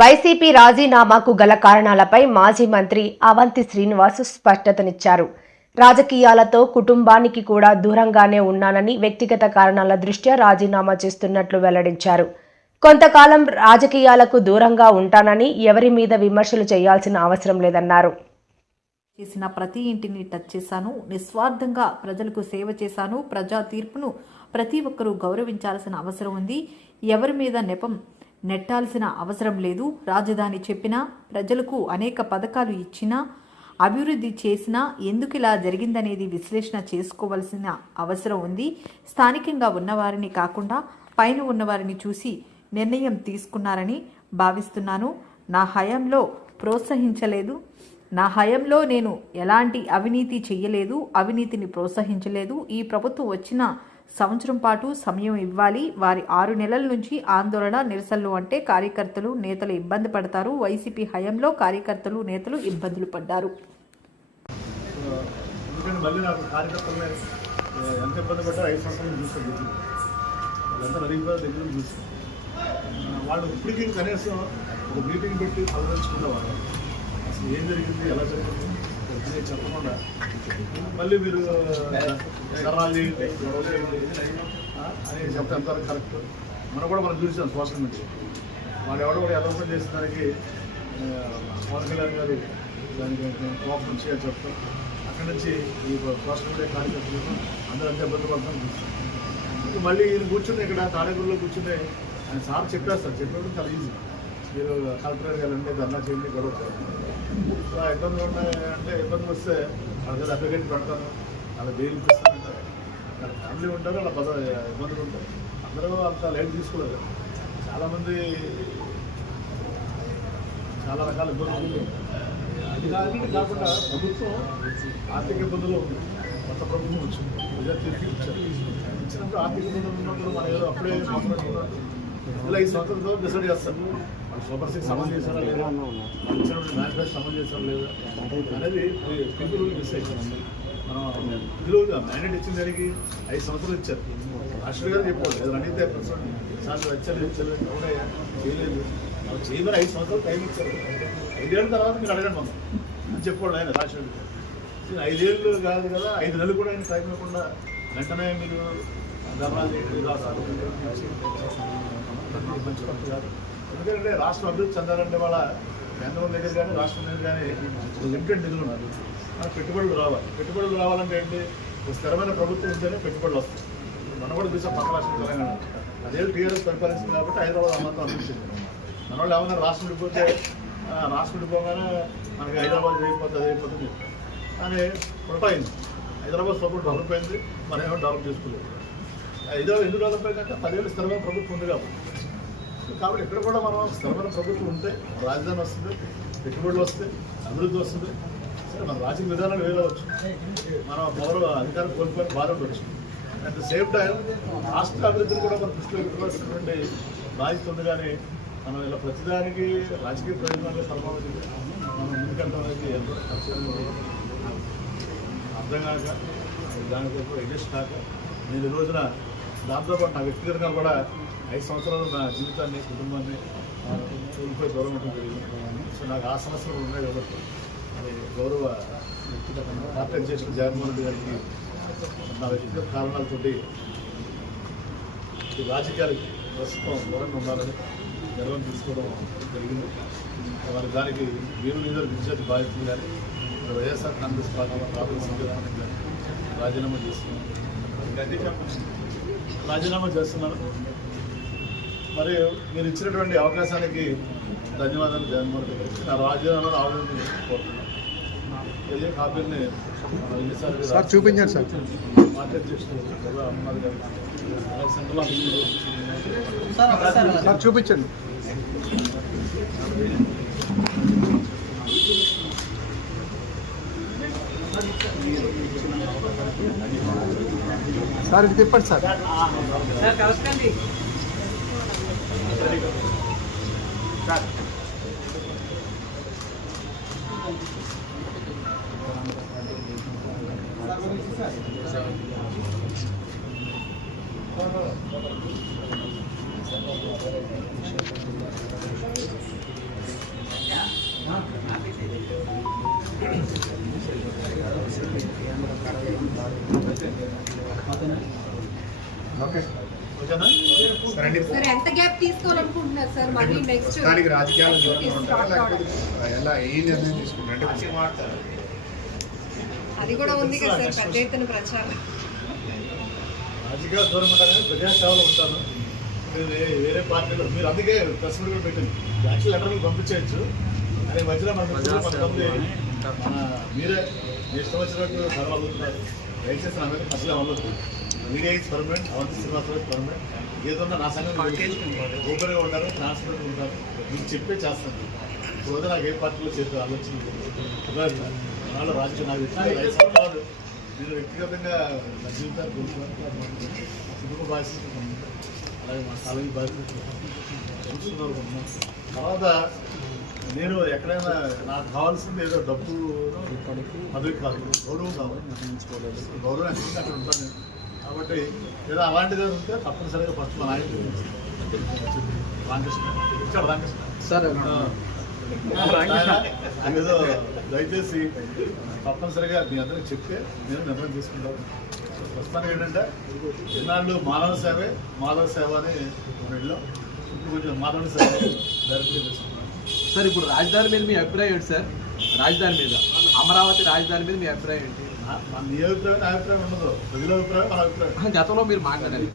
YCP రాజీనామాకు గల కారణాలపై మాజీ మంత్రి అవంతి శ్రీనివాస్ స్పష్టతనిచ్చారు. రాజకీయాలతో కుటుంబానికి కూడా దూరంగానే ఉన్నానని వ్యక్తిగత కారణాల దృష్ట్యా రాజీనామా చేస్తున్నట్లు వెల్లడించారు. కొంతకాలం రాజకీయాలకు దూరంగా ఉంటానని ఎవరి మీద విమర్శలు చేయాల్సిన అవసరం లేదన్నారు. చేసిన ప్రతి ఇంటిని టచ్ చేశాను నిస్వార్థంగా ప్రజలకు సేవ చేశాను ప్రజా తీర్పును ప్రతి ఒక్కరూ గౌరవించాల్సిన అవసరం ఉంది. ఎవరి మీద నెపం నెట్టాల్సిన అవసరం లేదు. రాజధాని చెప్పినా ప్రజలకు అనేక పథకాలు ఇచ్చినా అభివృద్ధి చేసినా ఎందుకు ఇలా జరిగిందనేది విశ్లేషణ చేసుకోవాల్సిన అవసరం ఉంది. స్థానికంగా ఉన్నవారిని కాకుండా పైన ఉన్నవారిని చూసి నిర్ణయం తీసుకున్నారని భావిస్తున్నాను. నా హయాంలో ప్రోత్సహించలేదు. నా హయంలో నేను ఎలాంటి అవినీతి చెయ్యలేదు అవినీతిని ప్రోత్సహించలేదు. ఈ ప్రభుత్వం వచ్చిన సంవత్సరం పాటు సమయం ఇవ్వాలి. వారి ఆరు నెలల నుంచి ఆందోళన నిరసనలు అంటే కార్యకర్తలు నేతలు ఇబ్బంది పడతారు. వైసీపీ హయంలో కార్యకర్తలు నేతలు ఇబ్బందులు పడ్డారు. వాళ్ళు ఇప్పటికీ కనీసం ఒక మీటింగ్ పెట్టి ఆలోచించుకునేవారు అసలు ఏం జరిగింది ఎలా జరిగింది? చెప్పకుండా మళ్ళీ మీరు కర్రాలు అని చెప్తే అంతవరకు కరెక్ట్. మనం కూడా మనం చూసాం సోషల్ మీడియా వాళ్ళు ఎవడో కూడా ఎలా చేసిన దానికి పవన్ కళ్యాణ్ గారు దానికి కోపం చేయాలి చెప్తాం. అక్కడి నుంచి ఈ సోషల్ మీడియా కార్యకర్తలకు అందరూ అంతే ఇబ్బంది పడతాం చూస్తాం మళ్ళీ ఈయన కూర్చుని ఇక్కడ తాడేపూర్లో కూర్చుని ఆయన సార్ చెప్పేస్తారు. చెప్పినప్పుడు చాలా ఈజీ మీరు కలెక్టర్ వెళ్ళండి ధర్నా చేయండి గొడవ ఆ ఇబ్బందులు ఉన్నాయి అంటే ఇబ్బంది వస్తే వాళ్ళకి అప్లికేట్ పెడతాను అలా బెయిల్ ఇప్పిస్తానంటే వాళ్ళ ఫ్యామిలీ ఉంటారు అలా పద ఇబ్బందులు ఉంటాయి. అందరూ అంత లైట్ తీసుకోలేదు. చాలామంది చాలా రకాల ఇబ్బందులు ఉన్నాయి. అది కాకుండా కాకుండా ప్రభుత్వం ఆర్థిక ఇబ్బందులు ఉంది కొత్త ప్రభుత్వం వచ్చింది. ప్రజా తీర్పు ఇచ్చారు. ఇచ్చినప్పుడు ఆర్థిక ఇబ్బందులు ఉన్నప్పుడు మనం ఏదో అప్పుడే మాట్లాడుకున్నాం ఇలా ఈ సంవత్సరంతో డిసైడ్ చేస్తారు. వాళ్ళు సూపర్ సిక్స్ అమలు చేశారా లేదా? వాళ్ళు ఇచ్చినప్పుడు మేనిఫెస్టో అమలు చేశారా లేదా? అనేది పీపుల్ డిసైడ్ మనం ఇందులో మ్యాండేట్ ఇచ్చిన దానికి ఐదు సంవత్సరాలు ఇచ్చారు. రాష్ట్ర గారు చెప్పారు ఏదో అడిగితే సార్ వచ్చారు ఇచ్చారు ఎవడే చేయలేదు. వాళ్ళు చేయమని ఐదు సంవత్సరాలు టైం ఇచ్చారు. ఐదేళ్ళ తర్వాత మీరు అడగండి మనం. అని చెప్పాడు ఆయన రాష్ట్ర ఐదేళ్ళు కాదు కదా ఐదు నెలలు కూడా ఆయన టైం ఇవ్వకుండా వెంటనే మీరు ధర్నాలు చేయండి, ఇలా రాదు. మంచి పద్ధతి ఎందుకంటే రాష్ట్రం అభివృద్ధి చెందాలంటే వాళ్ళ కేంద్రం దగ్గర కానీ రాష్ట్రం దగ్గర కానీ లిమిటెడ్ నిధులు ఉన్నారు? మనకు పెట్టుబడులు రావాలి. పెట్టుబడులు రావాలంటే ఏంటి? స్థిరమైన ప్రభుత్వం ఉంటేనే పెట్టుబడులు వస్తాయి. మనం కూడా చూసాం పక్క రాష్ట్రం తెలంగాణ. అదే టీఆర్ఎస్ పరిపాలించింది కాబట్టి హైదరాబాద్ అమ్మంతం అనిపించింది మన వాళ్ళు ఏమన్నా రాష్ట్రం విడిపోతే రాష్ట్రం విడిపోగానే మనకి హైదరాబాద్ అయిపోతుంది అయిపోతుంది. కానీ కొడతాయింది హైదరాబాద్ సపోర్ట్ డెవలప్ అయింది. మనం ఏమో డెవలప్ చేసుకోలేదు. హైదరాబాద్ ఎందుకు డెవలప్ అయిందంటే పదివేలు స్థిరమైన ప్రభుత్వం ఉంది కాబట్టి. కాబట్టి ఇక్కడ కూడా మనం స్థిరమైన ప్రభుత్వం ఉంటే రాజధాని వస్తుంది పెట్టుబడులు వస్తాయి అభివృద్ధి వస్తుంది. సరే మన రాజకీయ విధానాలు వేరవచ్చు మనం పవర్ అధికారం కోల్పోయిన బాధ ఉండొచ్చు అట్ ద సేమ్ టైం రాష్ట్ర అభివృద్ధిని కూడా మనం దృష్టిలో పెట్టుకోవాల్సినటువంటి బాధ్యత ఉంది కానీ మనం ఇలా ప్రతిదానికి రాజకీయ ప్రయోజనాలు పరమావధి మనం ముందుకెళ్ళడం అనేది ఎంతో అర్థం కాక దానికోసం అడ్జస్ట్ కాక నేను ఈ రోజున దాంతోపాటు నా వ్యక్తిగతంగా కూడా ఐదు సంవత్సరాలు నా జీవితాన్ని కుటుంబాన్ని కోల్పోయి గౌరవం జరిగింది. సో నాకు ఆ సమస్యలు ఉన్నాయి కాబట్టి అది గౌరవ పార్టీ అధ్యక్షులు జగన్మోహన్ రెడ్డి గారికి నా వ్యక్తిగత కారణాలతోటి ఈ రాజకీయాలకి ప్రస్తుతం దూరంగా ఉండాలని నిర్ణయం తీసుకోవడం జరిగింది. మరి దానికి వీరు మీద విద్యార్థి బాధితులు కానీ వైఎస్ఆర్ కాంగ్రెస్ పార్టీ రాహుల్ సంఘానికి కానీ రాజీనామా చేస్తున్నాను రాజీనామా చేస్తున్నాను మరి మీరు ఇచ్చినటువంటి అవకాశానికి ధన్యవాదాలు జగన్మోహన్ రెడ్డి గారికి నా రాజీనామాను ఆవేదన కోరుతున్నాను. ఏ కాపీని సార్ చూపించండి సార్. పార్టీ అలాగే సెంట్రల్ ఆఫీసులో సార్ చూపించండి. సార్ ఇది తిప్పండి సార్ Thank you. సరే సార్ ఎంత గ్యాప్ తీసుకోవాలనుకుంటున్నారు సార్? మళ్ళీ నెక్స్ట్ దానికి రాజకీయాలు దూరంగా ఉంటారా? లేకపోతే ఎలా ఏ నిర్ణయం తీసుకుంటారు? అది కూడా ఉంది కదా సార్ పెద్ద ఎత్తున ప్రచారం. రాజకీయ దూరం ఉంటాను ప్రజాసేవలో ఉంటాను వేరే పార్టీలో మీరు అందుకే ప్రెస్ మీట్ కూడా పెట్టింది యాక్చువల్ లెటర్ మీకు పంపించేయచ్చు. అనే మధ్యలో మన మిత్రులు కొంతమంది మన మీరే మీ ఇష్టం వచ్చినట్టు చదవగలుగుతున్నారు దయచేసి నా మీద అసలు అవ్వదు media is permanent Avanthi Srinivasarao permanent. ఏదన్నా నా సంగతి ఓపెన్గా ఉంటారు ట్రాన్స్పరెంట్ ఉంటారు. మీకు చెప్పే చేస్తాను. ఇప్పుడు నాకు ఏ పార్టీలో చేసే ఆలోచన. నాలో రాజకీయ నాకు నేను వ్యక్తిగతంగా నా జీవితాన్ని కోరుకున్నాను కుటుంబ బాధ్యత అలాగే మా కాలేజీ బాధ్యత. తర్వాత నేను ఎక్కడైనా నాకు కావాల్సింది ఏదో డబ్బు పదవి కాదు గౌరవం కావాలి గౌరవం అక్కడ ఉంటాను. కాబట్టి ఏదో అలాంటిది ఉంటే తప్పనిసరిగా ఫస్ట్ మా నాయకుడు రామకృష్ణ. ఇచ్చాడు రామకృష్ణ. సార్. ఏదో దయచేసి తప్పనిసరిగా మీ అందరికి చెప్తే నేను నిర్ణయం తీసుకుంటాను. ప్రస్తుతానికి ఏంటంటే ఎన్నాళ్ళు మానవ సేవే మాధవ సేవ అని వెళ్ళాం ఇప్పుడు కొంచెం మాధవ సేవ. డైరెక్ట్గా తీసుకుంటాం సార్ ఇప్పుడు రాజధాని మీద మీ అభిప్రాయం ఏంటి సార్? రాజధాని మీద. అమరావతి రాజధాని మీద మీ అభిప్రాయం ఏంటి? నీ అభిప్రాయం అభిప్రాయం ఉండదు. ప్రజల అభిప్రాయం. గతంలో మీరు మాట్లాడారు.